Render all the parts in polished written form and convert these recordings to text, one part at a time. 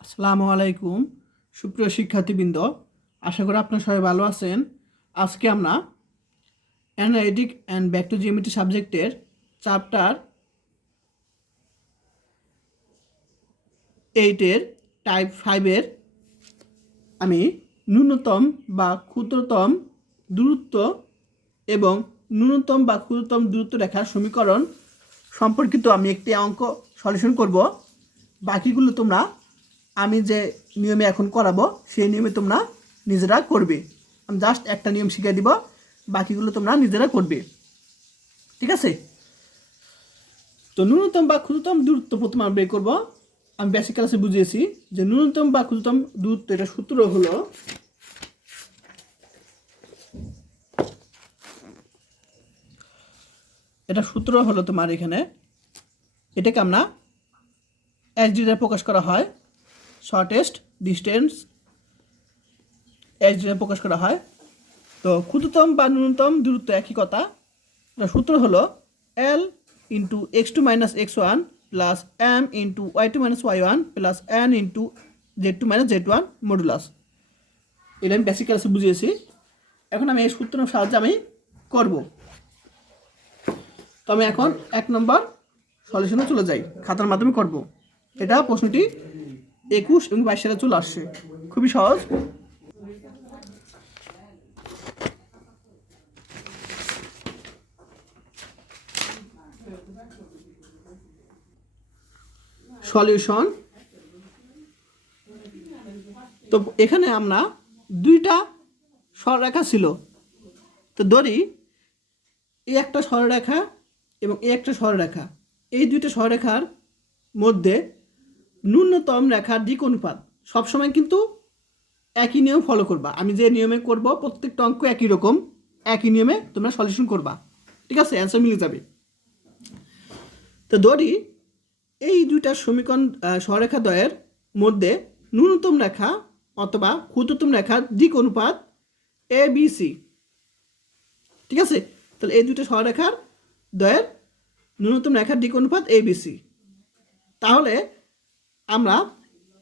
আসসালামু আলাইকুম সুপ্রিয় শিক্ষার্থীবৃন্দ, আশা করি আপনারা সবাই ভালো আছেন। আজকে আমরা analytic and back to geometry সাবজেক্টের চ্যাপ্টার 8-এর টাইপ 5-এর আমি ন্যূনতম বা ক্ষুদ্রতম দূরত্ব এবং ন্যূনতম বা ক্ষুদ্রতম দূরত্ব রেখার সমীকরণ সম্পর্কিত আমি একটি অঙ্ক সলিউশন করব। বাকিগুলো তোমরা আমি যে নিয়মে এখন করাবো সেই নিয়মে তোমরা নিজেরা করবে। আমি জাস্ট একটা নিয়ম শিখিয়ে দিব, বাকিগুলো তোমরা নিজেরা করবে, ঠিক আছে? তো ন্যূনতম বা ক্ষুদ্রতম দূরত্ব প্রথমে আমরা বের করবো। আমি বেসিক ক্লাসে বুঝিয়েছি যে ন্যূনতম বা ক্ষুদ্রতম দূরত্ব এটা সূত্র হলো তোমার এখানে এটাকে আমরা এসডি দ্বারা প্রকাশ করা হয়, শর্টেস্ট ডিস্টেন্স এসডি দ্বারা প্রকাশ করা হয়। তো ক্ষুদ্রতম বা ন্যূনতম দূরত্ব একই কথা। সূত্র হলো L into x2 - x1 plus M into y2 - y1 plus N into z2 - z1 modulus. এটা আমি বেসিক ক্লাসে বুঝিয়েছি। এখন আমি এই সূত্রের সাহায্যে আমি করব। তো আমি এখন 1 নম্বর সলিউশনে চলে যাই, খাতার মাধ্যমে করব। এটা প্রশ্নটি 21 এবং 22 সালে চলে আসছে, খুবই সহজ। সলিউশন। তো এখানে আমরা দুইটা সরলরেখা ছিল, তো ধরি এই একটা সরলরেখা এবং এই একটা সরলরেখা। এই দুইটা সরলরেখার মধ্যে ন্যূনতম রেখার দিক অনুপাত সবসময় কিন্তু একই নিয়ম ফলো করবা। আমি যে নিয়মে করব প্রত্যেকটা অঙ্ক একই রকম, একই নিয়মে তোমরা সলিউশন করবা, ঠিক আছে? অ্যান্সার মিলে যাবে। তো ধরি এই দুইটা সমীকরণ সরলরেখা দ্বয়ের মধ্যে ন্যূনতম রেখা অথবা ক্ষুদ্রতম রেখার দিক অনুপাত এ বি সি, ঠিক আছে? তাহলে এই দুটো সরলরেখার দ্বয়ের ন্যূনতম রেখার দিক অনুপাত এ বি সি। তাহলে আমরা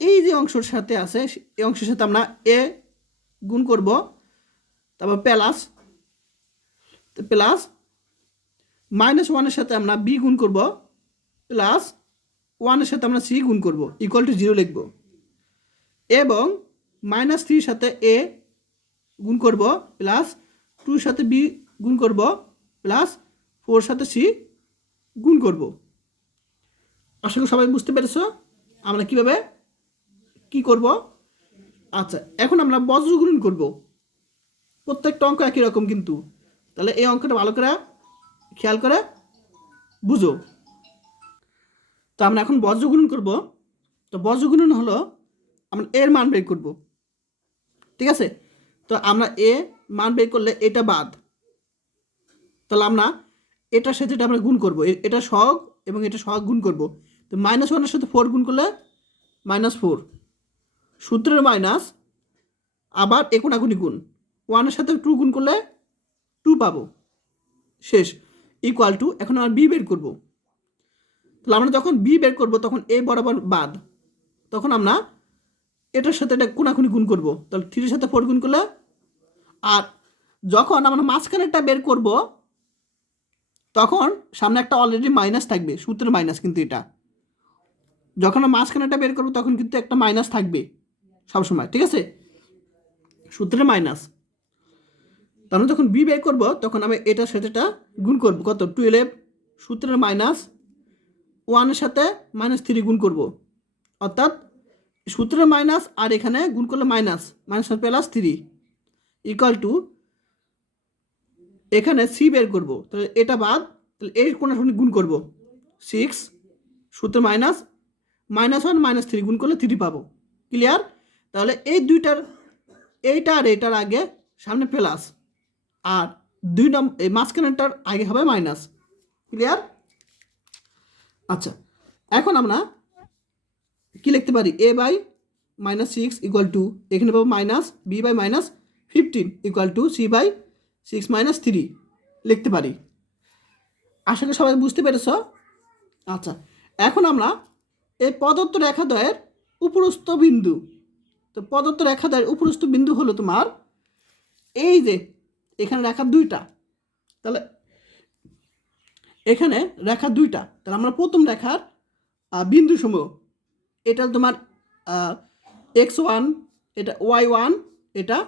এই যে অংশের সাথে আছে এই অংশের সাথে আমরা এ গুণ করব, তারপর প্লাস -1-এর সাথে আমরা বি গুণ করব, প্লাস 1-এর সাথে আমরা সি গুণ করব, ইকুয়াল টু 0 লিখব, এবং -3-এর সাথে এ গুণ করব, প্লাস 2-এর সাথে বি গুণ করব, প্লাস 4-এর সাথে সি গুণ করব। আশা করি সবাই বুঝতে পেরেছো আমরা কিভাবে কি করব। আচ্ছা, এখন আমরা বজ্রগুণন করব। প্রত্যেকটা অঙ্ক একই রকম কিন্তু, তাহলে এই অঙ্কটা ভালো করে খেয়াল করে বুঝো। তো আমরা এখন বজ্রগুণন করব। তো বজ্রগুণন হলো আমরা এর মান বের করব, ঠিক আছে? তো আমরা এ মান বের করলে এটা বাদ, তাহলে আমরা এটার সাথে এটা আমরা গুণ করব, এটা সহগ এবং এটা সহগ গুণ করব। তো -1-এর সাথে 4 গুণ করলে -4, সূত্রের মাইনাস, আবার একোনাগুনি গুণ, 1-এর সাথে 2 গুণ করলে 2 পাবো, শেষ, ইকুয়াল টু। এখন আমরা বি বের করব। তাহলে আমরা যখন বি বের করব তখন এ বরাবর বাদ, তখন আমরা এটার সাথে এটা কোনাকুনি গুণ করব, তাহলে 3-এর সাথে 4 গুণ করলে। আর যখন আমরা মাঝখানেরটা বের করব তখন সামনে একটা অলরেডি মাইনাস থাকবে, সূত্রের মাইনাস, কিন্তু এটা যখন আমরা মাঝখানেরটা বের করব তখন কিন্তু একটা মাইনাস থাকবে সবসময়, ঠিক আছে? সূত্রের মাইনাস। তাহলে যখন বি বের করব তখন আমি এটার সাথে এটা গুণ করব, কত 12, সূত্রের মাইনাস 1-এর সাথে -3 গুণ করব, অর্থাৎ সূত্রের মাইনাস আর এখানে গুণ করলে মাইনাস +3 ইকুয়াল টু, এখানে সি বের করব, তাহলে এটা বাদ, তাহলে এই কোণাকুনি গুণ করব, 6, সূত্রে মাইনাস -1 -3 গুণ করলে 3 পাবো, ক্লিয়ার? তাহলে এই দুইটার, এইটা আর এটার আগে সামনে প্লাস, আর 2 নম্বর এই মাঝখানেরটার আগে হবে মাইনাস, ক্লিয়ার? আচ্ছা, এখন আমরা কি লিখতে পারি? a বাই -6 ইকুয়াল টু, এখানে পাবো minus, B by -15 equal to C by 6 - 3 লিখতে পারি। আশা করি সবাই বুঝতে পেরেছ। আচ্ছা, এখন আমরা এই প্রদত্ত রেখাদ্বয়ের উপরস্থ বিন্দু। তো প্রদত্ত রেখাদ্বয়ের উপরস্থ বিন্দু হলো তোমার এই যে এখানে রেখা দুইটা, তাহলে এখানে রেখা দুইটা, তাহলে আমরা প্রথম রেখার বিন্দু সমূহ, এটা তোমার x1, এটা y1, এটা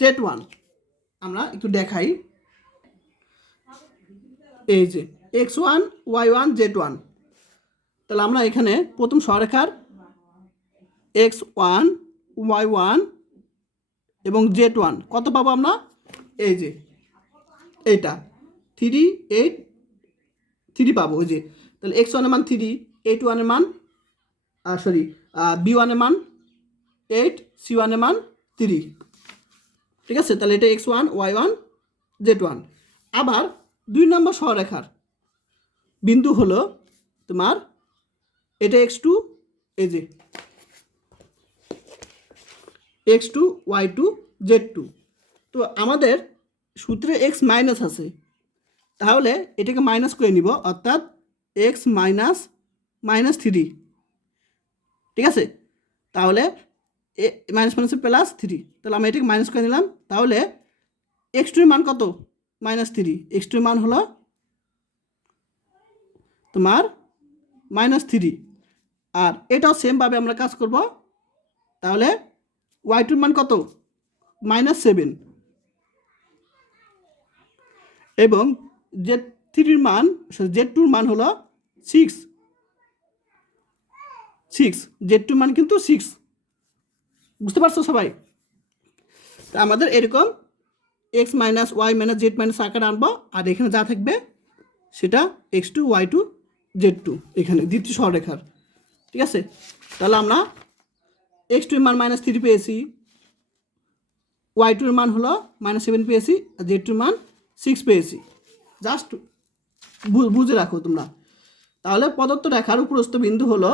z1। আমরা একটু দেখাই, এই যে x1 y1 z1। তাহলে আমরা এখানে প্রথম সরেখার x1 y1 এবং z1 কত পাবো আমরা, এই যে এইটা 3 8 3 পাবো। ওই যে তাহলে x1 এর মান 3, a1 এর মান b1 এর মান 8, c1 এর মান 3। ঠিক আছে, তাহলে এটা x1 y1 z1। আবার 2 নম্বর সরেখার বিন্দু হলো তোমার এটা x2, এই যে x2 y2 z2। তো আমাদের সূত্রে x মাইনাস আছে, তাহলে এটাকে মাইনাস করে নিব, অর্থাৎ x মাইনাস -3। ঠিক আছে, তাহলে মাইনাস মাইনাসে +3, তাহলে আমরা এটাকে মাইনাস করে নিলাম। তাহলে x2 এর মান কত, -3। x2 এর মান হলো তোমার -3। আর এটাও সেমভাবে আমরা কাজ করব, তাহলে y2 এর মান কত, -7। এবং z3 এর মান, z2 এর মান হলো 6। z2 এর মান কিন্তু 6, বুঝতে পারছো সবাই? তা আমাদের এরকম x minus y minus z minus আকার আনবো, আর এখানে যা থাকবে সেটা x2 y2 z2 এখানে দ্বিতীয় সরলরেখার। ঠিক আছে, তাহলে আমরা x2 এর মান -3 পেয়েছি, y2 এর মান হলো -7 পেয়েছি, আর z2 এর মান 6 পেয়েছি। জাস্ট বুঝে রাখো তোমরা। তাহলে প্রদত্ত রেখার উপরস্থ বিন্দু হলো,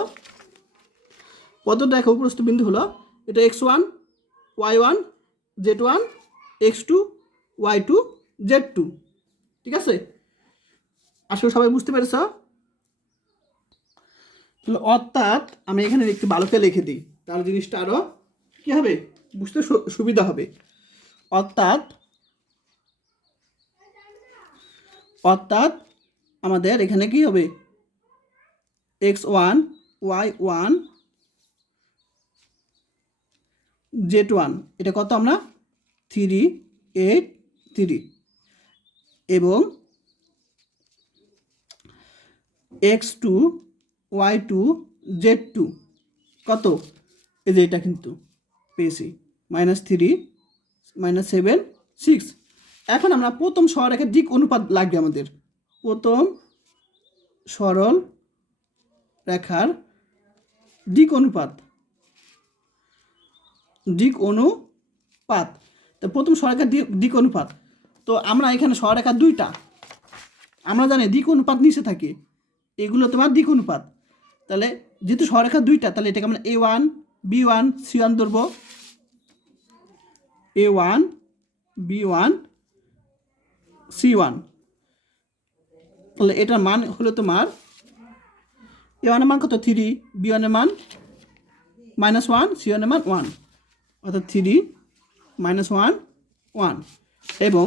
এটা x1 y1 z1, x2 y2 z2। ঠিক আছে, আসলে সবাই বুঝতে পেরেছ? অর্থাৎ আমি এখানে একটু ভালো করে লিখে দিই, তাহলে জিনিসটা আরো কি হবে, বুঝতে সুবিধা হবে। অর্থাৎ আমাদের এখানে কি হবে, x1 y1 z1, এটা কত আমরা 3 8 3, এবং x2 y2 z2 কত, এই যে এটা কিন্তু পেয়েছি -3 -7 6। এখন আমরা প্রথম সরলরেখার দিক অনুপাত লাগবে আমাদের, প্রথম সরল রেখার দিক অনুপাত। তো প্রথম সরলরেখার দিক অনুপাত, তো আমরা এখানে সরলরেখা দুইটা, আমরা জানি দিক অনুপাত নিচে থাকে, এগুলো তোমার দিক অনুপাত। তাহলে যেহেতু সরলরেখা দুইটা, তাহলে এটাকে আমরা a1 b1 c1 ধরবো, a1 b1 c1। তাহলে এটার মান হলো তোমার a1 এর মান কত 3, b1 এর মান -1, c1 এর মান 1, অর্থাৎ 3 -1 1। এবং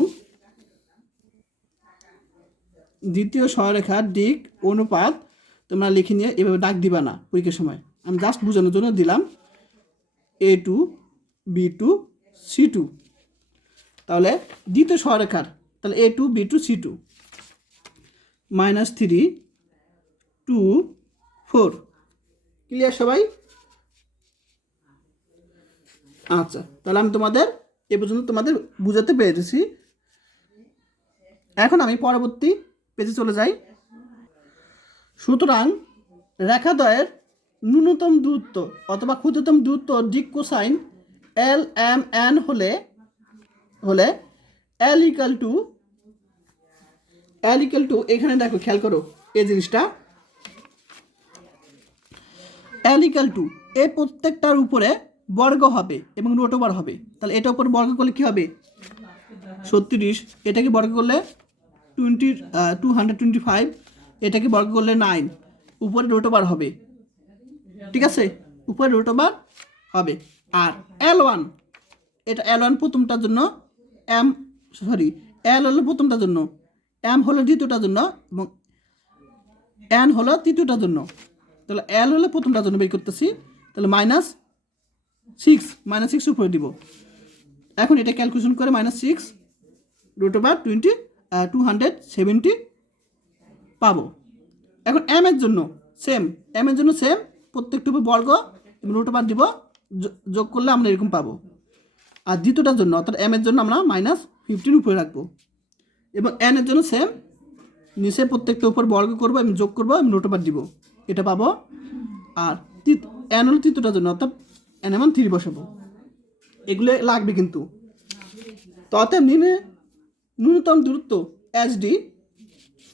দ্বিতীয় সরলরেখার দিক অনুপাত তোমরা লিখে নিয়ে এভাবে ডাক দিবা না পরীক্ষার সময়, আমি জাস্ট বোঝানোর জন্য দিলাম a2 b2 c2। তাহলে দ্বিতীয় সরলরেখার, তাহলে a2 b2 c2 -3 2 4। ক্লিয়ার সবাই? আচ্ছা, তাহলে আমি তোমাদের এ পর্যন্ত তোমাদের বুঝাতে পেরেছি। এখন আমি পরবর্তী পেজে চলে যাই। সুতরাং রেখাদ্বয়ের ন্যূনতম দূরত্ব অথবা ক্ষুদ্রতম দূরত্ব দিক কোসাইন এল এম এন হলে এল ইকাল টু, এখানে দেখো খেয়াল করো এই জিনিসটা, এল ইকাল টু এ প্রত্যেকটার উপরে বর্গ হবে এবং রুট ওভার হবে। তাহলে এটা উপর বর্গ করলে কি হবে 36, এটাকে বর্গ করলে 225, এটাকে বর্গ করলে 9, উপরে রুট ওভার হবে। ঠিক আছে, উপরে রুট ওভার হবে। আর L1 এটা L1 প্রথমটার জন্য, L হলো প্রথমটার জন্য, M হলো দ্বিতীয়টার জন্য এবং N হলো তৃতীয়টার জন্য। তাহলে L হলো প্রথমটার জন্য বের করতেছি, তাহলে -6 উপরে দিব। এখন এটা ক্যালকুলেশন করে -6 রুট ওভার 270 পাবো। এখন M এর জন্য সেম, প্রত্যেকটা উপর বর্গ এবং রুট ওভার দিব, যোগ করলে আমরা এরকম পাবো। আর দ্বিতীয়টার জন্য অর্থাৎ M এর জন্য আমরা -15 উপরে রাখবো এবং N এর জন্য সেম, নিচে প্রত্যেকটা উপর বর্গ করবো এবং যোগ করবো এবং রুট ওভার দিব, এটা পাবো। আর N হলো তৃতীয়টার জন্য অর্থাৎ N এর মান 3 বসাবো। এগুলো লাগবে কিন্তু। তো অতএব ন্যূনতম দূরত্ব HD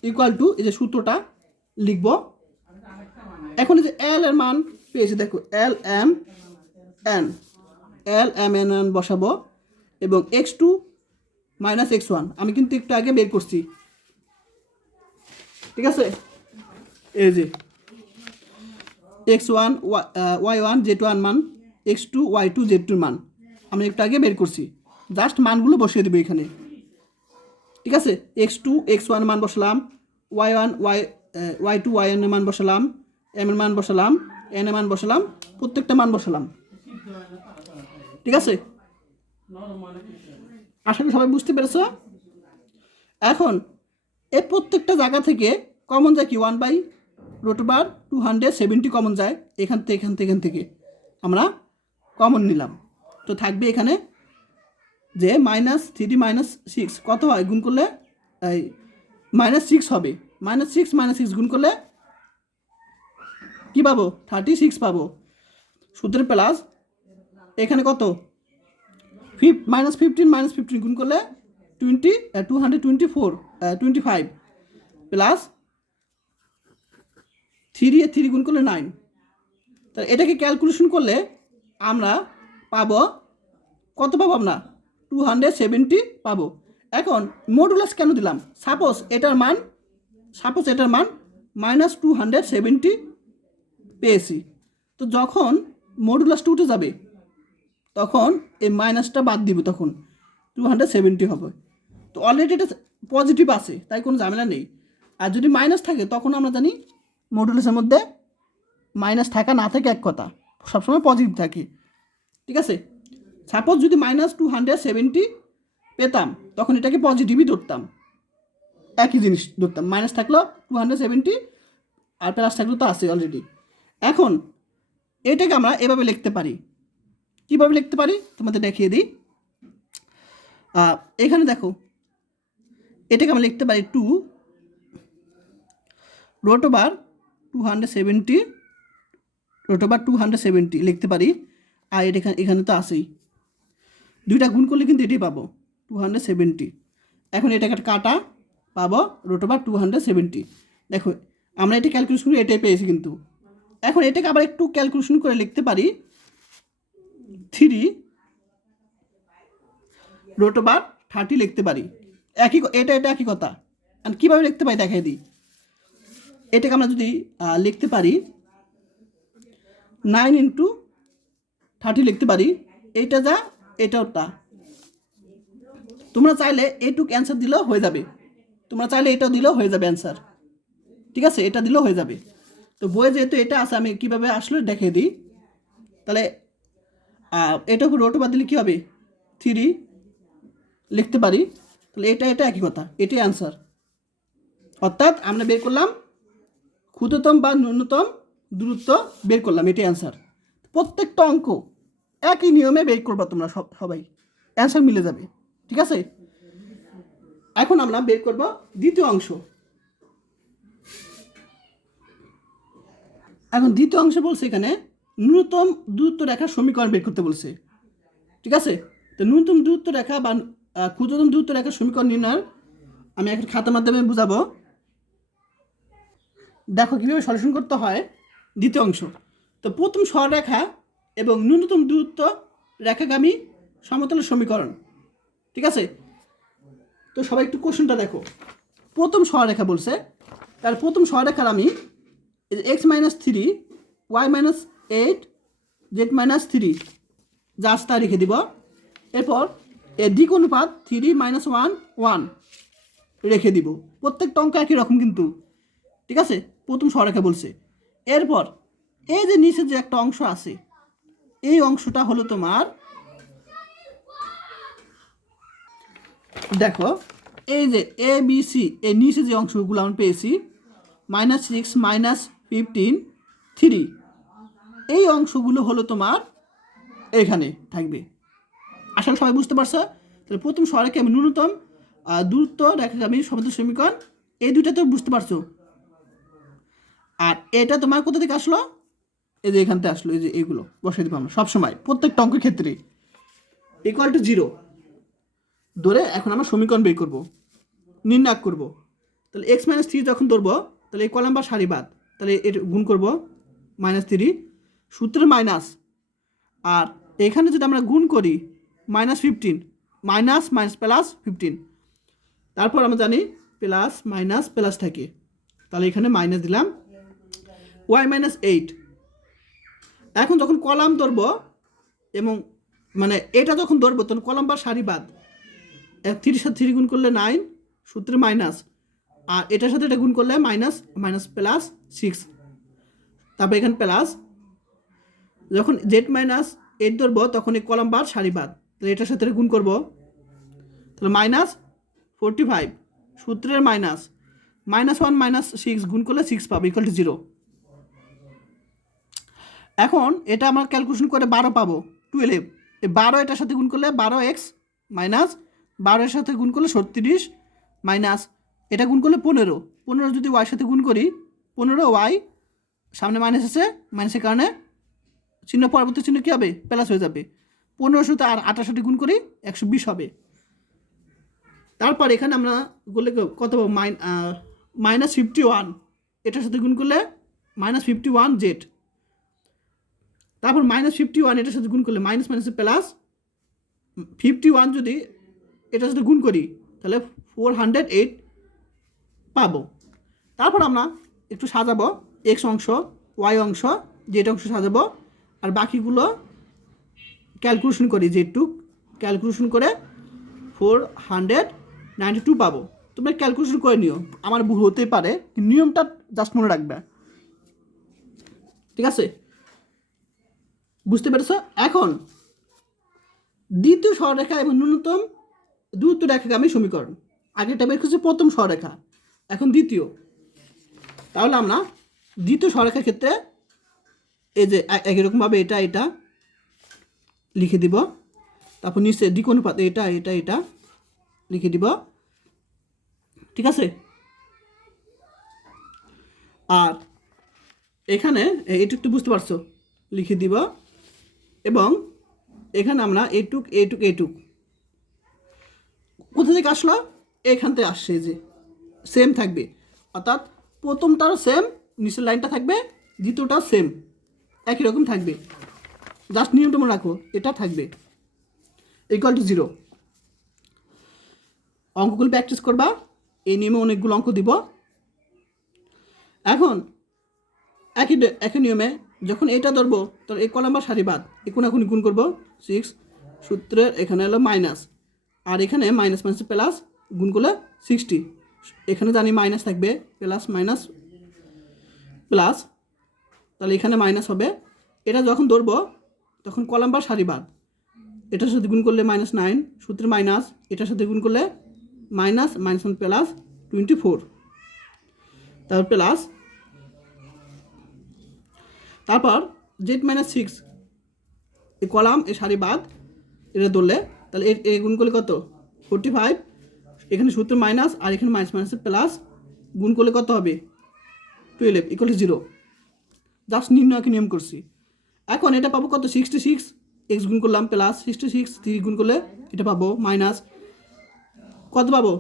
ইকুয়াল টু এই যে সূত্রটা লিখব। এখন এই যে L এর মান পেয়েছি, দেখো LMN বসাবো এবং x2 - x1 আমি কিন্তু একটু আগে বের করছি, ঠিক আছে। এই যে x1 y1 z1 মান, x2 y2 z2 মান আমি একটু আগে বের করছি, জাস্ট মানগুলো বসিয়ে দেবো এখানে, ঠিক আছে। x2 x1 মান বসালাম, y1 y2 yn এর মান বসালাম, m এর মান বসালাম, n এর মান বসালাম, প্রত্যেকটা মান বসালাম, ঠিক আছে। আশা করি সবাই বুঝতে পেরেছো। এখন এই প্রত্যেকটা জায়গা থেকে কমন যায় কি 1/√270 কমন যায়, এখান থেকে আমরা কমন নিলাম। তো থাকবে এখানে যে -3 - 6 কত হয় গুণ করলে এই -6 হবে, -6 গুণ করলে কি পাবো 36 পাবো। সূত্রের প্লাস এখানে কত -15 গুণ করলে 25 প্লাস 3 গুণ করলে 9। তাহলে এটাকে ক্যালকুলেশন করলে আমরা পাবো কত পাবো, আমরা 270 পাবো। এখন মডুলাস কেন দিলাম, সাপোজ এটার মান -270 পেয়েছি, তো যখন মডুলাসটা উঠে যাবে তখন এই মাইনাসটা বাদ দিব, তখন 270 হবে। তো অলরেডি এটা পজিটিভ আছে, তাই কোনো ঝামেলা নেই। আর যদি মাইনাস থাকে তখন আমরা জানি মডুলাসের মধ্যে মাইনাস থাকা না থাকে এক কথা, সবসময় পজিটিভ থাকে, ঠিক আছে। সাপোজ যদি -270 পেতাম তখন এটাকে পজিটিভই ধরতাম, একই জিনিস ধরতাম, মাইনাস থাকলো 270 আর প্লাস থাকলো তো আছে অলরেডি। এখন এটাকে আমরা এভাবে লিখতে পারি, কীভাবে লিখতে পারি তোমাদের দেখিয়ে দিই। এখানে দেখো এটাকে আমরা লিখতে পারি 2/270 লিখতে পারি। আর এটা এখানে তো আসেই, দুইটা গুণ করলে কিন্তু এটাই পাবো 270। এখন এটাকে কাটা পাবো √270। দেখো আমরা এটা ক্যালকুলেশন করে এটাই পেয়েছি কিন্তু। এখন এটাকে আবার একটু ক্যালকুলেশন করে লিখতে পারি 3√30 লিখতে পারি, এটা একই কথা। আর কীভাবে লিখতে পারি দেখাই দিই। এটাকে আমরা যদি লিখতে পারি 9 × 30 লিখতে পারি, এইটা যা এটাও তা। তোমরা চাইলে এইটুক অ্যান্সার দিলেও হয়ে যাবে, তোমরা চাইলে এটাও দিলেও হয়ে যাবে অ্যান্সার, ঠিক আছে, এটা দিলেও হয়ে যাবে। তো বইয়ে যেহেতু এটা আছে আমি কীভাবে আসলে দেখিয়ে দিই। তাহলে এটা উপর √2 দিলে কী হবে 3 লিখতে পারি, তাহলে এটা একই কথা, এটাই অ্যান্সার। অর্থাৎ আমরা বের করলাম ক্ষুদ্রতম বা ন্যূনতম দূরত্ব বের করলাম, এটাই অ্যান্সার। প্রত্যেকটা অঙ্ক একই নিয়মে বের করবা তোমরা সবাই, অ্যান্সার মিলে যাবে, ঠিক আছে। এখন আমরা বের করব দ্বিতীয় অংশ। এখন দ্বিতীয় অংশ বলছে এখানে ন্যূনতম দূরত্ব রেখার সমীকরণ বের করতে বলছে, ঠিক আছে। তো ন্যূনতম দূরত্ব রেখা বা ক্ষুদ্রতম দূরত্ব রেখার সমীকরণ নির্ণয় আমি একটা খাতার মাধ্যমে বুঝাবো। দেখো কীভাবে সলিউশন করতে হয় দ্বিতীয় অংশ। তো প্রথম সরলরেখা এবং ন্যূনতম দূরত্ব রেখাগামী সমতলের সমীকরণ, ঠিক আছে। তো সবাই একটু কোশ্চেনটা দেখো। প্রথম সরলরেখা বলছে, তার প্রথম সরলরেখার আমি x - 3 y - 8 z-3 জাস্ট তা রেখে দিব। এরপর এর দিক অনুপাত 3 - 1 1 রেখে দিব। প্রত্যেকটা অঙ্ক একই রকম কিন্তু, ঠিক আছে, প্রথম সরেখা বলছে। এরপর এই যে নিচে যে একটা অংশ আছে, এই অংশটা হলো তোমার, দেখো এই যে এ বি সি, এই নিচে যে অংশগুলো আমরা পেয়েছি -6 -15 3, এই অংশগুলো হলো তোমার এখানে থাকবে। আসলে সবাই বুঝতে পারছো? তাহলে প্রথম সরেখা আমি ন্যূনতম দূরত্ব রেখাগামী সমান্তরাল সমীকরণ, এই দুইটা তো বুঝতে পারছো। আর এটা তোমার কোথা থেকে আসলো? এই যে এখান থেকে আসলো, এই যে এইগুলো বসাই দিব আমরা সবসময় প্রত্যেকটা অঙ্কের ক্ষেত্রে = 0 ধরে এখন আমরা সমীকরণ বের করব, নির্ণয় করব। তাহলে x-3 যখন ধরবো, তাহলে এই কলাম বা সারি বাদ, তাহলে এর গুণ করব -3 সূত্রের মাইনাস, আর এখানে যদি আমরা গুণ করি -15 মাইনাস মাইনাস প্লাস 15, তারপর আমরা জানি প্লাস মাইনাস প্লাস থাকে, তাহলে এখানে মাইনাস দিলাম y-8। এখন যখন কলাম ধরবো এবং মানে এটা যখন ধরবো তখন কলাম বা সারি বাদ, 3 সাথে 3 গুণ করলে 9 সূত্রে মাইনাস, আর এটার সাথে এটা গুণ করলে মাইনাস মাইনাস প্লাস 6, তারপর এখানে প্লাস। যখন z-8 ধরবো তখন এই কলাম বার সারি বাদ, তাহলে এটার সাথে গুণ করব, তাহলে -45 সূত্রের মাইনাস, -1 - 6 গুণ করলে 6 পাবো = 0। এখন এটা আমার ক্যালকুলেশন করে 12 পাবো 12, এই 12 এটার সাথে গুণ করলে 12x মাইনাস 12 এর সাথে গুণ করলে 36 মাইনাস এটা গুণ করলে 15, 15 যদি y সাথে গুণ করি 15y, সামনে মাইনাস আছে, মাইনাসের কারণে চিহ্ন পরবর্তী চিহ্ন কী হবে? প্লাস হয়ে যাবে। 15 সাথে আর 28 সাথে গুণ করি 120 হবে। তারপর এখানে আমরা করলে কত পাবো? -51 এটার সাথে গুণ করলে -51z, তারপর -51 এটার সাথে গুণ করলে মাইনাস মাইনাসে প্লাস 51 যদি এটার সাথে গুণ করি তাহলে 408 পাবো। তারপর আমরা একটু সাজাবো, x অংশ, y অংশ, জেড অংশ সাজাবো, আর বাকিগুলো ক্যালকুলেশন করি, যেটুক ক্যালকুলেশন করে 492 পাবো। তোমরা ক্যালকুলেশন করে নিও, আমার ভুল হতেই পারে, নিয়মটা জাস্ট মনে রাখবে, ঠিক আছে? বুঝতে পেরেছ? এখন দ্বিতীয় সরলরেখা এবং ন্যূনতম দূরত্ব রেখাগামী সমীকরণ, আগেরটা বের করছি প্রথম সরলরেখা, এখন দ্বিতীয়। তাহলে আমরা দ্বিতীয় সরলরেখার ক্ষেত্রে এই যে একই রকমভাবে এটা এটা লিখে দিব, তারপর নিচে দিক অনুপাত এটা এটা এটা লিখে দিব, ঠিক আছে? আর এখানে এইটুক তো বুঝতে পারছো, লিখে দিব, এবং এখানে আমরা এইটুক এইটুক এইটুক কোথা থেকে আসলো? এখান থেকে আসছে, যে সেম থাকবে, অর্থাৎ প্রথমটারও সেম, নিচের লাইনটা থাকবে, দ্বিতীয়টাও সেম, একই রকম থাকবে। জাস্ট নিয়মটা মনে রাখো, এটা থাকবে = 0। অঙ্কগুলো প্র্যাকটিস করবা, এই নিয়মে অনেকগুলো অঙ্ক দিব। এখন একই নিয়মে যখন এটা ধরবো, তখন এই কলাম বা সারি বাদ, এখন গুণ করবো 6 সূত্রের, এখানে হলো মাইনাস, আর এখানে মাইনাস মাইনাস প্লাস গুণ করলে 60, এখানে জানি মাইনাস থাকবে, প্লাস মাইনাস প্লাস, তাহলে এখানে মাইনাস হবে। এটা যখন ধরবো তখন কলাম বা সারি বাদ, এটার সাথে গুণ করলে -9 সূত্রে মাইনাস, এটার সাথে গুণ করলে মাইনাস -1 প্লাস 24, তারপর প্লাস, তারপর z-6 এই কলাম এই সারি বাদ, এটা ধরলে তাহলে এই গুণ করলে কত? 45, এখানে সূত্র মাইনাস, আর এখানে মাইনাস মাইনাসে প্লাস, গুণ করলে কত হবে? 12 = 0। জাস্ট নির্ণয়কে নিয়ম করছি। এখন এটা পাবো কত? 66, x গুণ করলাম প্লাস 66, 3 গুণ করলে এটা পাবো মাইনাস কত পাবো?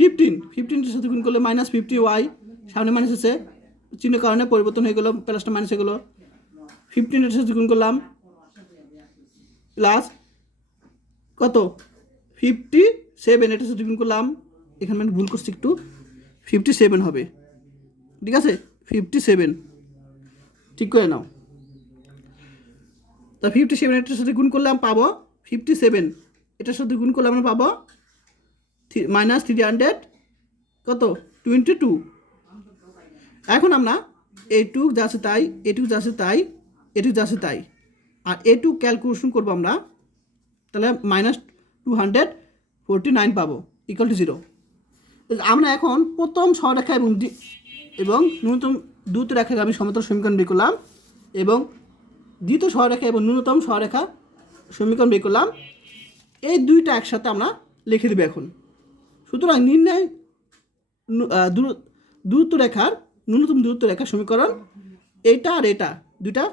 15, 15 সাথে গুণ করলে -50y, সামনে মাইনাস আছে, চিহ্নের কারণে পরিবর্তন হয়ে গেলো, প্লাসটা মাইনাস হয়ে গেলো, 15 এর সাথে গুণ করলাম প্লাস কত? 57, এটার সাথে গুণ করলাম, এখানে মানে ভুল করছি একটু, 57 হবে, ঠিক আছে? 57 ঠিক করে নাও। তা 57 এটার সাথে গুণ করলে আমরা পাবো 57, এটার সাথে গুণ করলে আমরা পাবো -300 কত 22। এখন আমরা এইটুক যাচ্ছে তাই, এটুক যাচ্ছে তাই, এটুক যাচ্ছে তাই, আর এটুক ক্যালকুলেশন করবো আমরা, তাহলে -249 পাবো ইকুয়াল টু 0। আমরা এখন প্রথম সরলরেখা এবং ন্যূনতম দ্রুত রেখাকে আমি সমতল সমীকরণ বের করলাম, এবং দ্বিতীয় সরলরেখা এবং ন্যূনতম সরলরেখা সমীকরণ বের করলাম। এই দুইটা একসাথে আমরা লিখে দেবো এখন। সুতরাং নির্ণয় দূরত্ব রেখার ন্যূনতম দূরত্ব রেখার সমীকরণ এইটা আর এটা দুইটা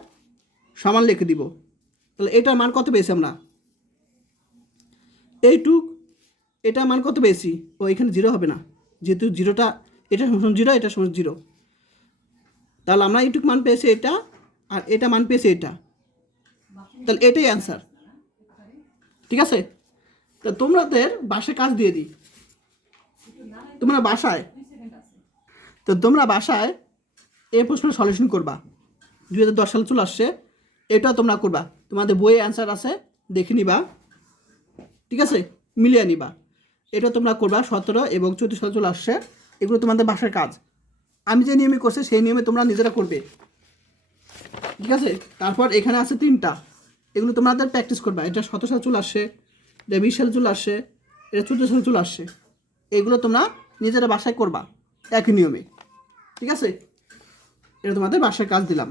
সমান লিখে দিব। তাহলে এটার মান কত পেয়েছি আমরা, এইটুক, এটার মান কত পেয়েছি, ও এখানে 0 হবে না, যেহেতু জিরোটা এটা সমান 0, এটা সমান 0, তাহলে আমরা এইটুক মান পেয়েছি এটা, আর এটা মান পেয়েছি এটা, তাহলে এটাই অ্যান্সার। ঠিক আছে, তা তোমাদের বাসায় কাজ দিয়ে দিই, তোমরা বাসায় এই প্রশ্নের সলিউশন করবা। 2010 সালে চলে আসছে, এটা তোমরা করবা, তোমাদের বইয়ে অ্যান্সার আছে, দেখে নিবা, ঠিক আছে, মিলিয়ে নিবা। এটা তোমরা করবা। 17 এবং 14 সালে চলে আসছে, এগুলো তোমাদের বাসার কাজ। আমি যে নিয়মে করছি সেই নিয়মে তোমরা নিজেরা করবে, ঠিক আছে। তারপর এখানে আছে 3টা, এগুলো তোমাদের প্র্যাকটিস করবা। এটা 17 সালে চলে আসছে, এটা 20 সালে চলে আসছে, এটা 14 সালে চলে আসছে, এগুলো তোমরা নিজেরা বাসায় করবা একই নিয়মে, ঠিক আছে। এটা তোমাদের বাসায় কাজ দিলাম।